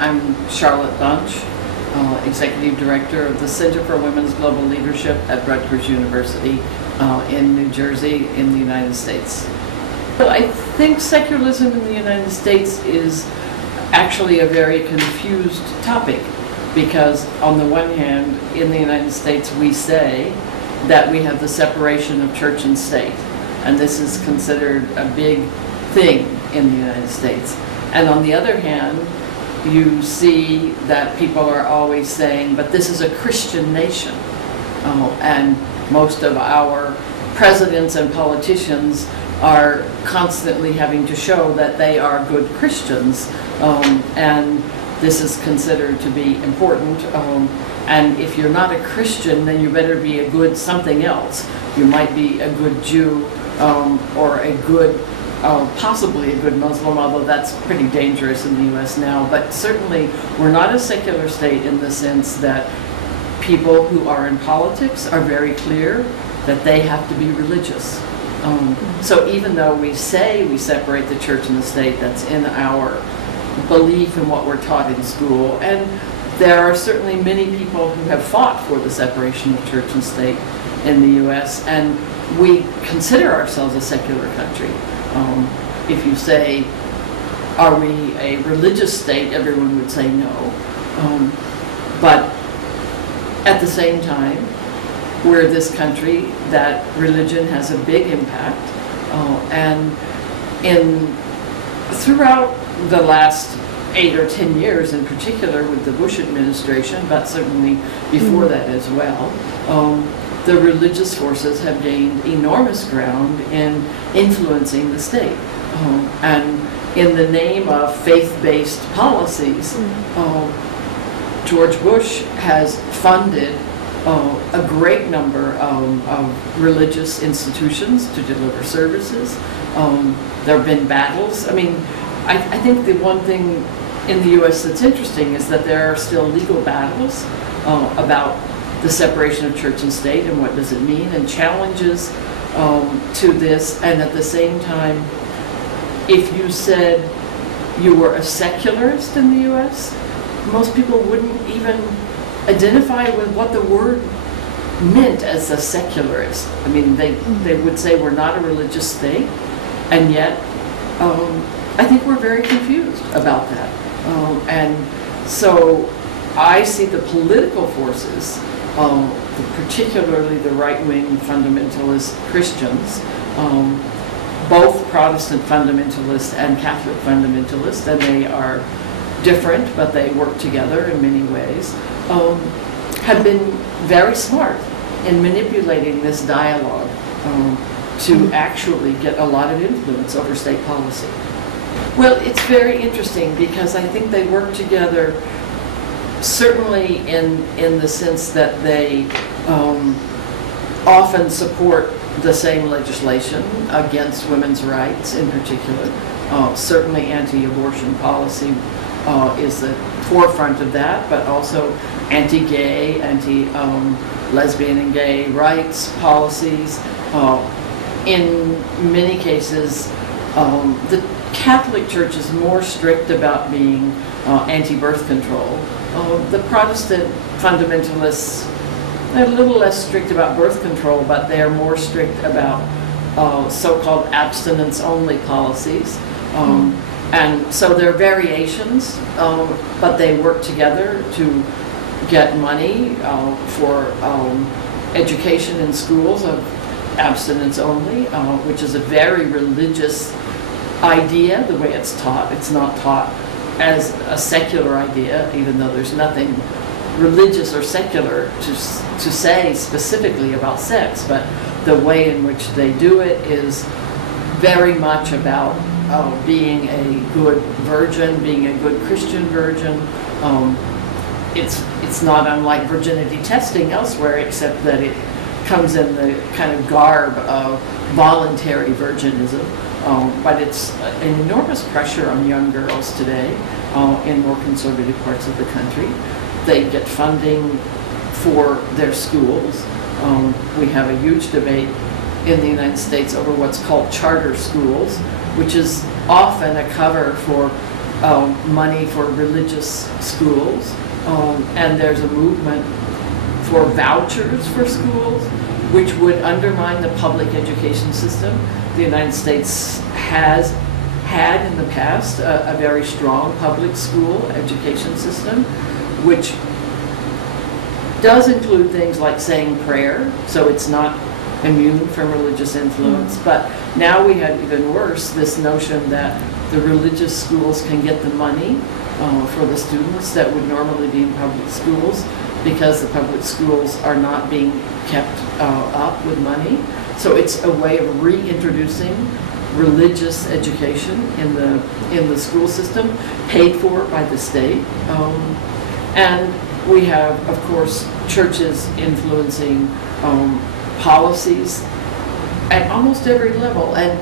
I'm Charlotte Bunch, Executive Director of the Center for Women's Global Leadership at Rutgers University in New Jersey in the United States. I think secularism in the United States is actually a very confused topic because on the one hand, in the United States we say that we have the separation of church and state, and this is considered a big thing in the United States. And on the other hand, you see that people are always saying, but this is a Christian nation. And most of our presidents and politicians are constantly having to show that they are good Christians. And this is considered to be important. And if you're not a Christian, then you better be a good something else. You might be a good Jew or a good possibly a good Muslim, although that's pretty dangerous in the U.S. now. But certainly we're not a secular state in the sense that people who are in politics are very clear that they have to be religious. So even though we say we separate the church and the state, that's in our belief in what we're taught in school. And there are certainly many people who have fought for the separation of church and state in the U.S., and we consider ourselves a secular country. If you say, are we a religious state, everyone would say no. But at the same time, we're this country that religion has a big impact. And throughout the last 8 or 10 years, in particular with the Bush administration, but certainly before that as well, the religious forces have gained enormous ground in influencing the state. And in the name of faith-based policies, George Bush has funded a great number of religious institutions to deliver services. There have been battles. I mean, I think the one thing in the U.S. that's interesting is that there are still legal battles about the separation of church and state and what does it mean, and challenges to this. And at the same time, if you said you were a secularist in the U.S., most people wouldn't even identify with what the word meant as a secularist. I mean, they would say we're not a religious state, and yet I think we're very confused about that. And so I see the political forces, particularly the right-wing fundamentalist Christians, both Protestant fundamentalists and Catholic fundamentalists, and they are different, but they work together in many ways, have been very smart in manipulating this dialogue to actually get a lot of influence over state policy. Well, it's very interesting because I think they work together certainly in the sense that they often support the same legislation against women's rights in particular. Certainly anti-abortion policy is the forefront of that, but also anti-gay, anti-lesbian and gay rights policies. In many cases, the Catholic Church is more strict about being anti-birth control. The Protestant fundamentalists are a little less strict about birth control, but they are more strict about so-called abstinence-only policies. And so there are variations, but they work together to get money for education in schools of abstinence only, which is a very religious idea, the way it's taught. It's not taught as a secular idea, even though there's nothing religious or secular to say specifically about sex, but the way in which they do it is very much about being a good virgin, being a good Christian virgin. It's not unlike virginity testing elsewhere, except that it comes in the kind of garb of voluntary virginism. But it's an enormous pressure on young girls today in more conservative parts of the country. They get funding for their schools. We have a huge debate in the United States over what's called charter schools, which is often a cover for money for religious schools, and there's a movement for vouchers for schools, which would undermine the public education system. The United States has had in the past a very strong public school education system, which does include things like saying prayer, so it's not immune from religious influence. But now we have even worse, this notion that the religious schools can get the money for the students that would normally be in public schools, because the public schools are not being kept up with money. So it's a way of reintroducing religious education in the school system, paid for by the state. And we have, of course, churches influencing policies at almost every level. And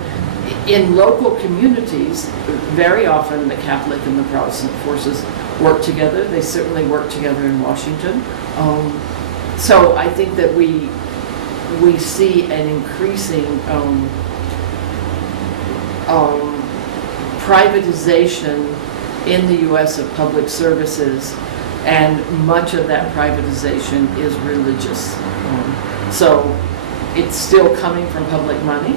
in local communities, very often the Catholic and the Protestant forces work together. They certainly work together in Washington. So I think that we see an increasing privatization in the U.S. of public services, and much of that privatization is religious. So it's still coming from public money,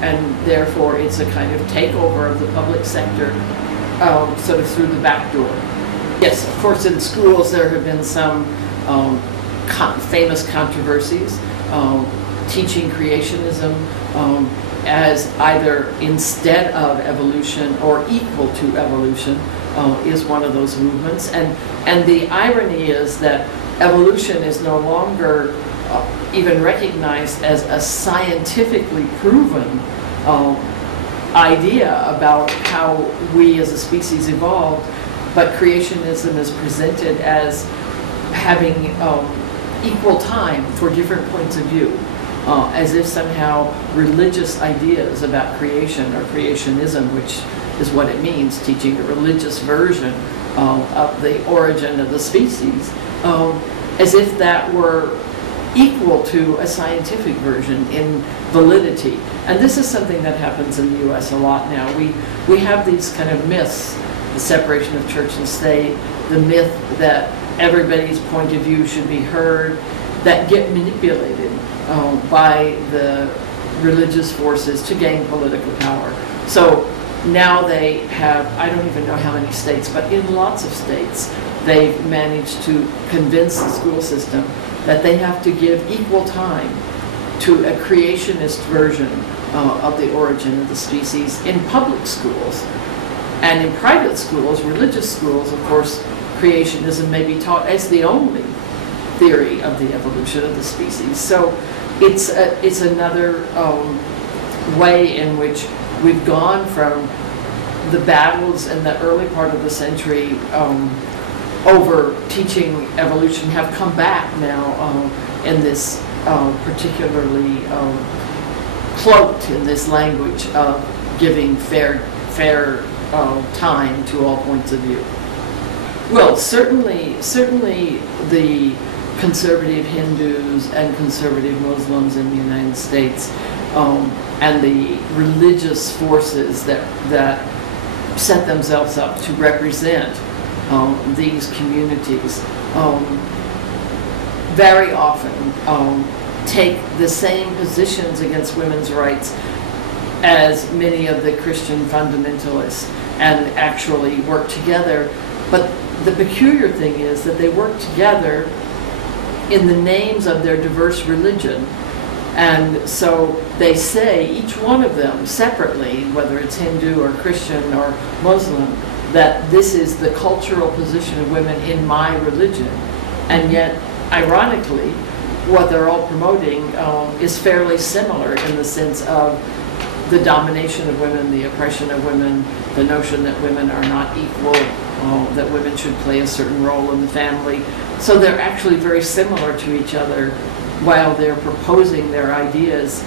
and therefore it's a kind of takeover of the public sector, sort of through the back door. Yes, of course, in schools there have been some famous controversies, teaching creationism as either instead of evolution or equal to evolution is one of those movements. And the irony is that evolution is no longer even recognized as a scientifically proven idea about how we as a species evolved, but creationism is presented as having equal time for different points of view, as if somehow religious ideas about creation, or creationism, which is what it means, teaching a religious version of the origin of the species, as if that were equal to a scientific version in validity. And this is something that happens in the U.S. a lot now. We have these kind of myths, the separation of church and state, the myth that everybody's point of view should be heard, that get manipulated by the religious forces to gain political power. So now they have, I don't even know how many states, but in lots of states, they've managed to convince the school system that they have to give equal time to a creationist version of the origin of the species in public schools. And in private schools, religious schools, of course, creationism may be taught as the only theory of the evolution of the species. So it's another way in which we've gone from the battles in the early part of the century over teaching evolution have come back now in this particularly cloaked in this language of giving fair time to all points of view. Well, certainly the conservative Hindus and conservative Muslims in the United States and the religious forces that set themselves up to represent these communities very often take the same positions against women's rights as many of the Christian fundamentalists, and actually work together. But the peculiar thing is that they work together in the names of their diverse religion. And so they say, each one of them separately, whether it's Hindu or Christian or Muslim, that this is the cultural position of women in my religion. And yet, ironically, what they're all promoting is fairly similar in the sense of the domination of women, the oppression of women, the notion that women are not equal, that women should play a certain role in the family. So they're actually very similar to each other while they're proposing their ideas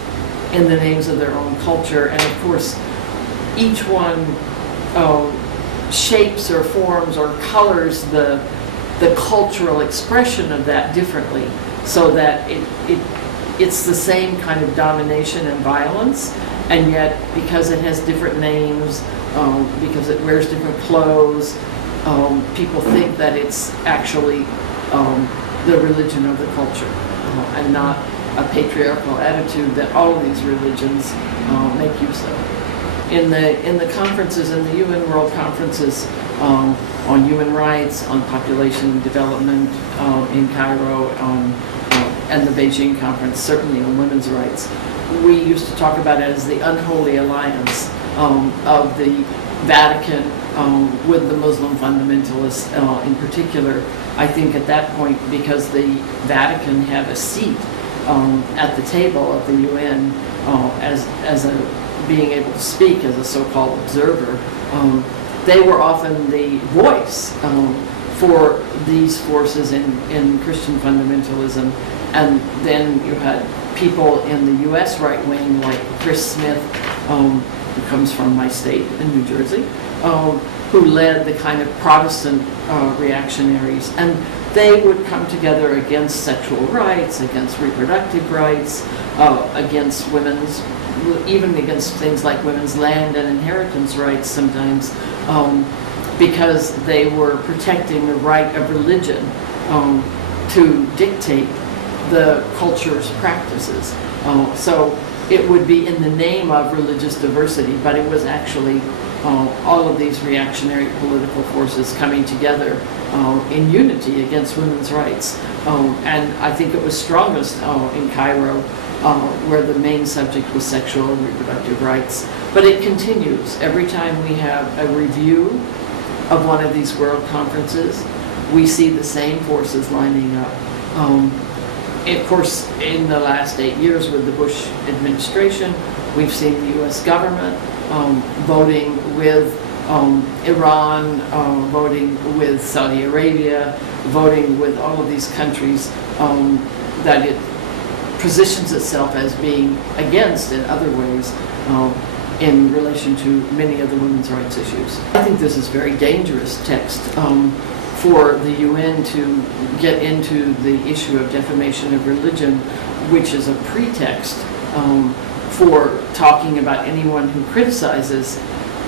in the names of their own culture. And of course, each one shapes or forms or colors the cultural expression of that differently, so that it's the same kind of domination and violence, and yet because it has different names because it wears different clothes. People think that it's actually the religion of the culture and not a patriarchal attitude that all of these religions make use of. In the conferences, in the UN World Conferences on human rights, on population development in Cairo, and the Beijing conference, certainly on women's rights, we used to talk about it as the unholy alliance of the Vatican with the Muslim fundamentalists in particular. I think at that point, because the Vatican had a seat at the table of the UN as a being able to speak as a so-called observer, they were often the voice for these forces in Christian fundamentalism. And then you had people in the U.S. right wing like Chris Smith, who comes from my state in New Jersey, who led the kind of Protestant reactionaries. And they would come together against sexual rights, against reproductive rights, against women's, even against things like women's land and inheritance rights sometimes, because they were protecting the right of religion to dictate the culture's practices. So it would be in the name of religious diversity, but it was actually all of these reactionary political forces coming together in unity against women's rights. And I think it was strongest in Cairo, where the main subject was sexual and reproductive rights. But it continues. Every time we have a review of one of these world conferences, we see the same forces lining up. Of course, in the last 8 years with the Bush administration, we've seen the U.S. government voting with Iran, voting with Saudi Arabia, voting with all of these countries that it positions itself as being against in other ways in relation to many of the women's rights issues. I think this is very dangerous text for the UN to get into the issue of defamation of religion, which is a pretext for talking about anyone who criticizes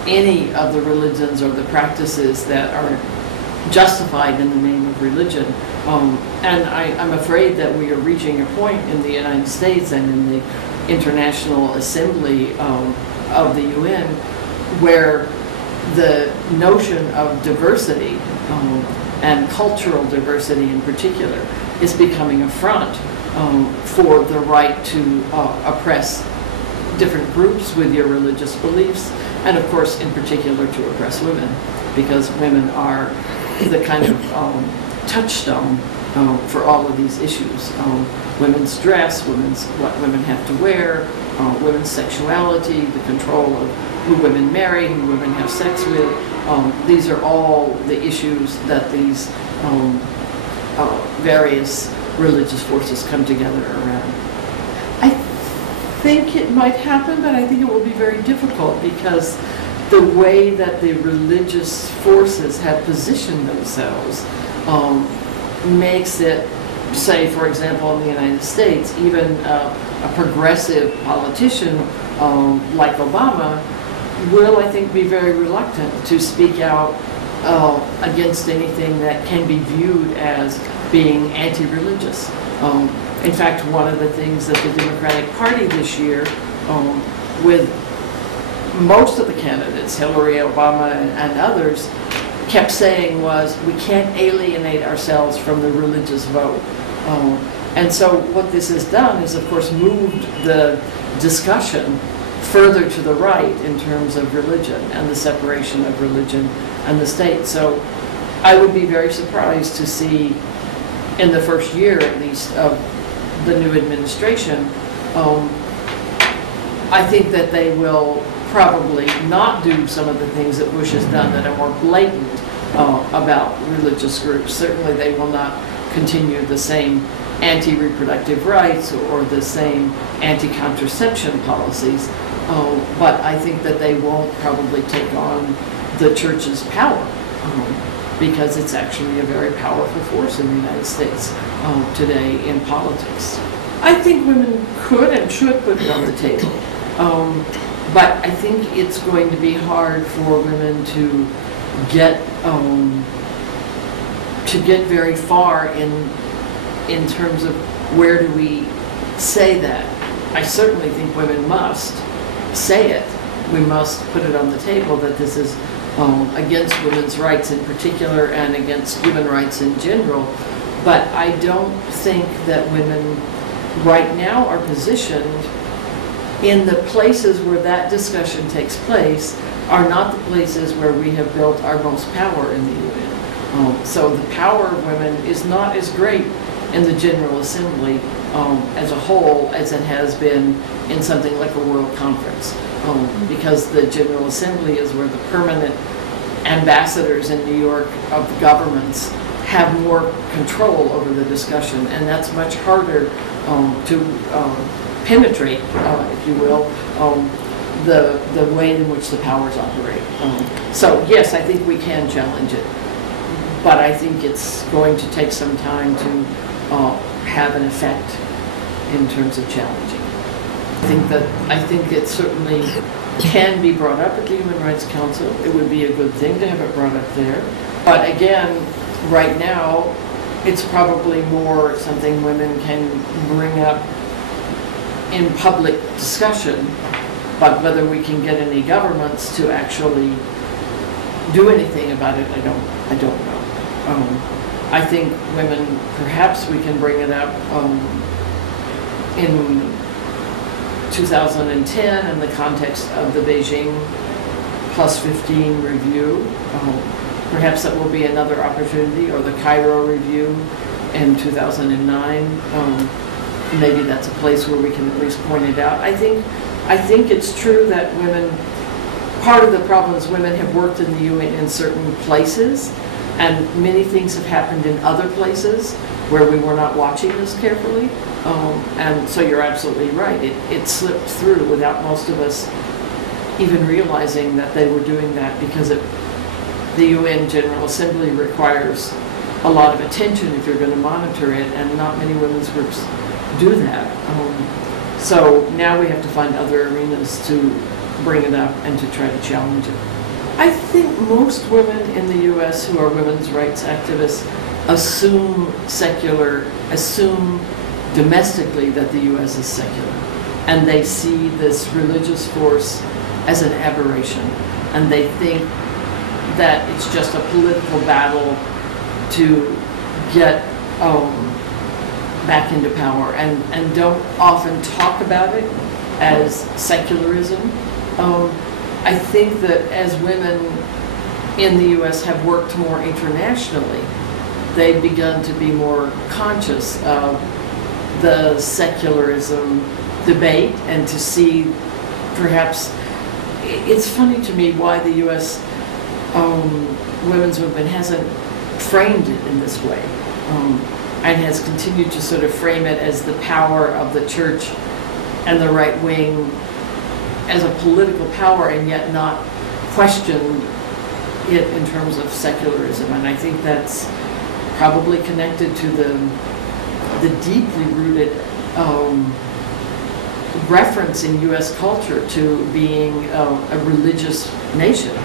any of the religions or the practices that are justified in the name of religion. And I'm afraid that we are reaching a point in the United States and in the International Assembly of the UN where the notion of diversity and cultural diversity in particular is becoming a front for the right to oppress different groups with your religious beliefs, and of course in particular to oppress women, because women are the kind of touchstone for all of these issues. Women's dress, what women have to wear, women's sexuality, the control of who women marry, who women have sex with. These are all the issues that these various religious forces come together around. I think it might happen, but I think it will be very difficult because the way that the religious forces have positioned themselves makes it, say, for example, in the United States, even a progressive politician like Obama will, I think, be very reluctant to speak out against anything that can be viewed as being anti-religious. In fact, one of the things that the Democratic Party this year, with most of the candidates, Hillary, Obama, and others, kept saying was, we can't alienate ourselves from the religious vote. And so what this has done is, of course, moved the discussion further to the right in terms of religion and the separation of religion and the state. So I would be very surprised to see, in the first year at least of the new administration, I think that they will probably not do some of the things that Bush has done that are more blatant about religious groups. Certainly they will not continue the same anti-reproductive rights or the same anti-contraception policies, but I think that they won't probably take on the church's power because it's actually a very powerful force in the United States today in politics. I think women could and should put it on the table. But I think it's going to be hard for women to get very far in terms of where do we say that. I certainly think women must say it. We must put it on the table that this is against women's rights in particular and against human rights in general. But I don't think that women right now are positioned in the places where that discussion takes place are not the places where we have built our most power in the UN. So the power of women is not as great in the General Assembly as a whole as it has been in something like a World Conference. Because the General Assembly is where the permanent ambassadors in New York of the governments have more control over the discussion, and that's much harder to penetrate, if you will, the way in which the powers operate. So yes, I think we can challenge it, but I think it's going to take some time to have an effect in terms of challenging. I think it certainly can be brought up at the Human Rights Council. It would be a good thing to have it brought up there. But again, right now, it's probably more something women can bring up in public discussion, but whether we can get any governments to actually do anything about it, I don't know. I think women, perhaps we can bring it up in 2010 in the context of the Beijing +15 review. Perhaps that will be another opportunity, or the Cairo review in 2009. Maybe that's a place where we can at least point it out. I think it's true that women, part of the problem is women have worked in the UN in certain places, and many things have happened in other places where we were not watching this carefully. And so you're absolutely right. It slipped through without most of us even realizing that they were doing that, because the UN General Assembly requires a lot of attention if you're going to monitor it, and not many women's groups do that. So now we have to find other arenas to bring it up and to try to challenge it. I think most women in the U.S. who are women's rights activists assume domestically that the U.S. is secular, and they see this religious force as an aberration, and they think that it's just a political battle to get back into power, and don't often talk about it as secularism. I think that as women in the U.S. have worked more internationally, they've begun to be more conscious of the secularism debate, and to see, perhaps, it's funny to me why the U.S. Women's movement hasn't framed it in this way, and has continued to sort of frame it as the power of the church and the right wing as a political power, and yet not questioned it in terms of secularism. And I think that's probably connected to the deeply rooted reference in U.S. culture to being a religious nation,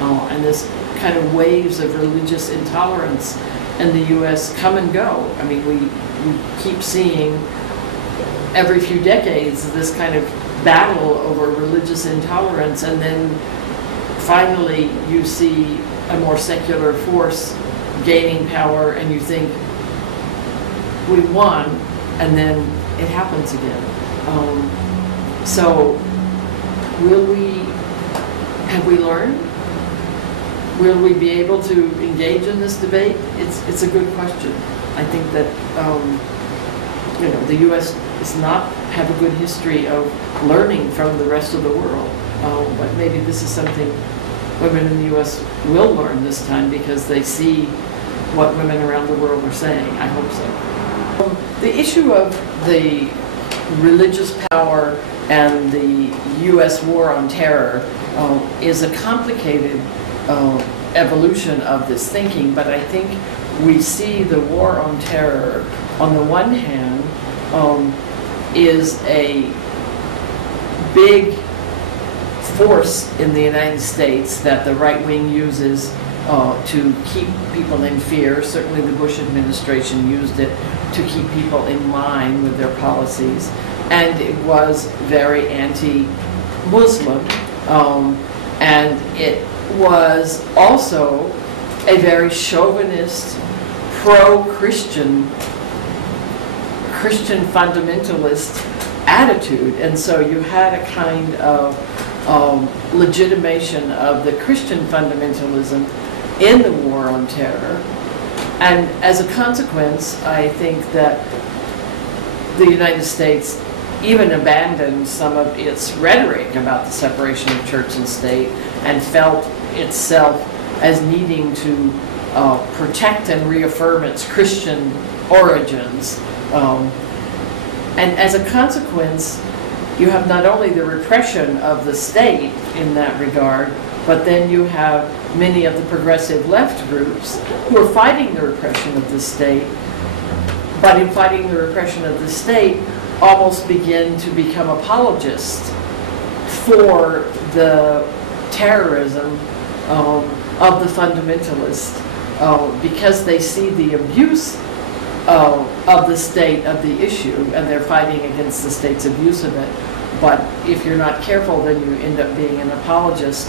and this kind of waves of religious intolerance in the U.S. come and go. I mean, we keep seeing every few decades this kind of battle over religious intolerance, and then finally you see a more secular force gaining power, and you think, we won, and then it happens again. So have we learned? Will we be able to engage in this debate? It's a good question. I think that the U.S. does not have a good history of learning from the rest of the world, but maybe this is something women in the U.S. will learn this time, because they see what women around the world are saying. I hope so. The issue of the religious power and the U.S. war on terror is a complicated evolution of this thinking, but I think we see the war on terror, on the one hand, is a big force in the United States that the right wing uses to keep people in fear. Certainly the Bush administration used it to keep people in line with their policies. And it was very anti-Muslim. And it was also a very chauvinist, pro-Christian, Christian fundamentalist attitude. And so you had a kind of legitimation of the Christian fundamentalism in the war on terror. And as a consequence, I think that the United States even abandoned some of its rhetoric about the separation of church and state and felt itself as needing to protect and reaffirm its Christian origins. And as a consequence, you have not only the repression of the state in that regard, but then you have many of the progressive left groups who are fighting the repression of the state, but in fighting the repression of the state, almost begin to become apologists for the terrorism of the fundamentalists because they see the abuse of the state of the issue, and they're fighting against the state's abuse of it. But if you're not careful, then you end up being an apologist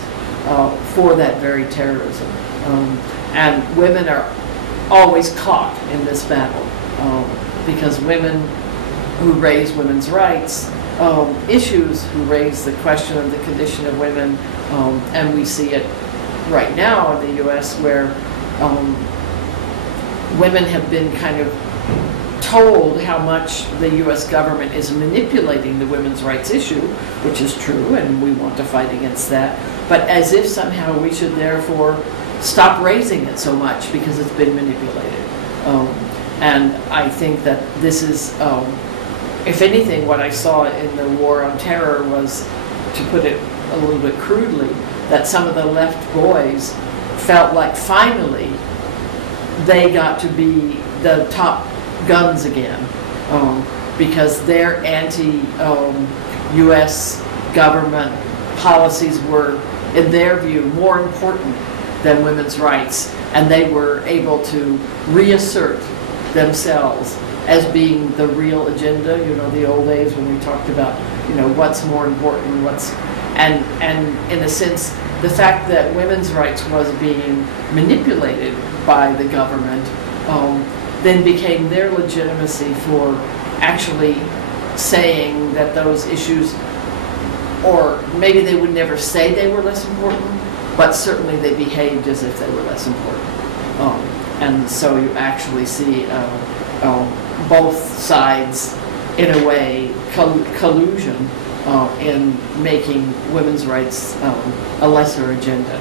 for that very terrorism. And women are always caught in this battle because women who raise women's rights issues, who raise the question of the condition of women, and we see it right now in the U.S. where women have been kind of told how much the U.S. government is manipulating the women's rights issue, which is true, and we want to fight against that, but as if somehow we should therefore stop raising it so much because it's been manipulated. And I think that this is, if anything, what I saw in the war on terror was, to put it a little bit crudely, that some of the left boys felt like finally they got to be the top guns again because their anti-U.S. government policies were, in their view, more important than women's rights, and they were able to reassert themselves as being the real agenda. You know, the old days when we talked about, you know, what's more important, and in a sense, the fact that women's rights was being manipulated by the government then became their legitimacy for actually saying that those issues, or maybe they would never say they were less important, but certainly they behaved as if they were less important. And so you actually see both sides, in a way, collusion in making women's rights a lesser agenda.